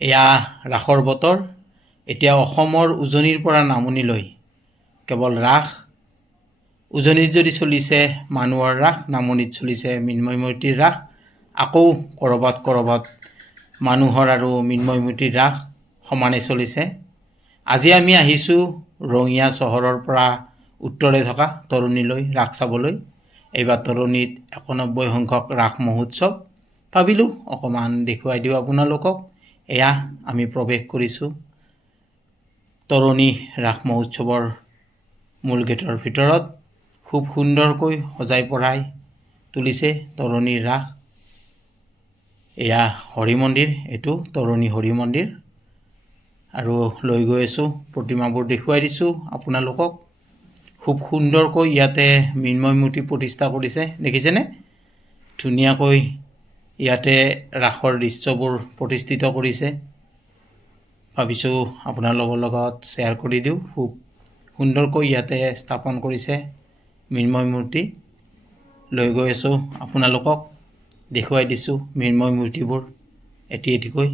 এয়া ৰাসৰ বতৰ। এতিয়া অসমৰ উজনিৰ পৰা নামনিলৈ কেৱল ৰাস। উজনিত যদি চলিছে মানুহৰ ৰাস, নামনিত চলিছে মৃন্ময় মূৰ্তিৰ ৰাস। আকৌ ক'ৰবাত মানুহৰ আৰু মৃন্ময় মূৰ্তিৰ ৰাস সমানে চলিছে। আজি আমি আহিছোঁ ৰঙিয়া চহৰৰ পৰা উত্তৰে থকা তৰণীলৈ ৰাস চাবলৈ। এইবাৰ তৰণীত 91 সংখ্যক ৰাস মহোৎসৱ। ভাবিলোঁ অকণমান দেখুৱাই দিওঁ আপোনালোকক। এয়া আমি প্ৰৱেশ কৰিছোঁ তৰণী ৰাস মহোৎসৱৰ মূল গেটৰ ভিতৰত। খুব সুন্দৰকৈ সজাই পৰাই তুলিছে তৰণীৰ ৰাস। এয়া হৰি মন্দিৰ, এইটো তৰণী হৰি মন্দিৰ। আৰু লৈ গৈ আছোঁ, প্ৰতিমাবোৰ দেখুৱাই দিছোঁ আপোনালোকক। খুব সুন্দৰকৈ ইয়াতে মৃন্ময় মূৰ্তি প্ৰতিষ্ঠা কৰিছে, দেখিছেনে? ধুনীয়াকৈ ইয়াতে ৰাসৰ দৃশ্যবোৰ প্ৰতিষ্ঠিত কৰিছে। ভাবিছোঁ আপোনালোকৰ লগত শ্বেয়াৰ কৰি দিওঁ। খুব সুন্দৰকৈ ইয়াতে স্থাপন কৰিছে মৃন্ময় মূৰ্তি। লৈ গৈ আছোঁ আপোনালোকক, দেখুৱাই দিছোঁ মৃন্ময় মূৰ্তিবোৰ এটি এটিকৈ।